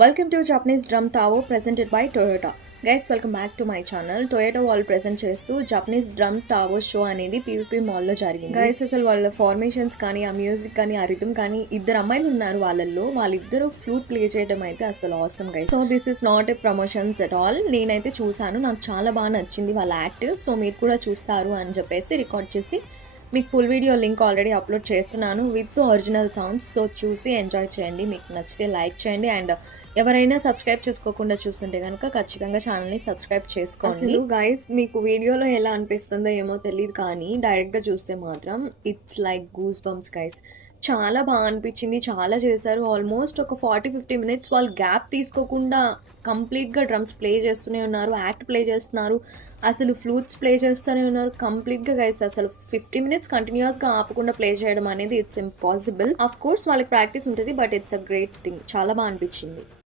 Welcome to Japanese drum Tao presented by Toyota. Guys welcome back to my channel. Toyota వాళ్ళు present చేస్తూ Japanese drum Tao show అనేది PVP మాల్లో జరిగింది. Guys అసలు వాళ్ళ formations కానీ, ఆ మ్యూజిక్ కానీ, ఆ రిథమ్ కానీ, ఇద్దరు అమ్మాయిలు ఉన్నారు వాళ్ళిద్దరూ ఫ్లూట్ ప్లే చేయడం అయితే అసలు awesome guys. So this is not a promotions at all. నేనైతే చూసాను, నాకు చాలా బాగా నచ్చింది వాళ్ళ యాక్ట్. సో మీరు కూడా చూస్తారు అని చెప్పేసి రికార్డ్ చేసి మీకు full video link already upload చేస్తున్నాను విత్ ఒరిజినల్ సౌండ్స్. సో చూసి ఎంజాయ్ చేయండి. మీకు నచ్చితే లైక్ చేయండి. అండ్ ఎవరైనా సబ్స్క్రైబ్ చేసుకోకుండా చూస్తుంటే కనుక ఖచ్చితంగా ఛానల్ని సబ్స్క్రైబ్ చేసుకోండి. అసలు గైస్ మీకు వీడియోలో ఎలా అనిపిస్తుందో ఏమో తెలియదు, కానీ డైరెక్ట్గా చూస్తే మాత్రం it's like goose bumps guys. చాలా బాగా అనిపించింది, చాలా చేశారు. ఆల్మోస్ట్ ఒక 40-50 మినిట్స్ వాళ్ళు గ్యాప్ తీసుకోకుండా కంప్లీట్గా డ్రమ్స్ ప్లే చేస్తూనే ఉన్నారు, యాక్ట్ ప్లే చేస్తున్నారు, అసలు ఫ్లూట్స్ ప్లే చేస్తూనే ఉన్నారు కంప్లీట్గా గైస్. అసలు 50 మినిట్స్ కంటిన్యూస్గా ఆపకుండా ప్లే చేయడం అనేది ఇట్స్ ఇంపాసిబుల్. ఆఫ్ కోర్స్ వాళ్ళకి ప్రాక్టీస్ ఉంటుంది, but it's a great thing. చాలా బాగా అనిపించింది.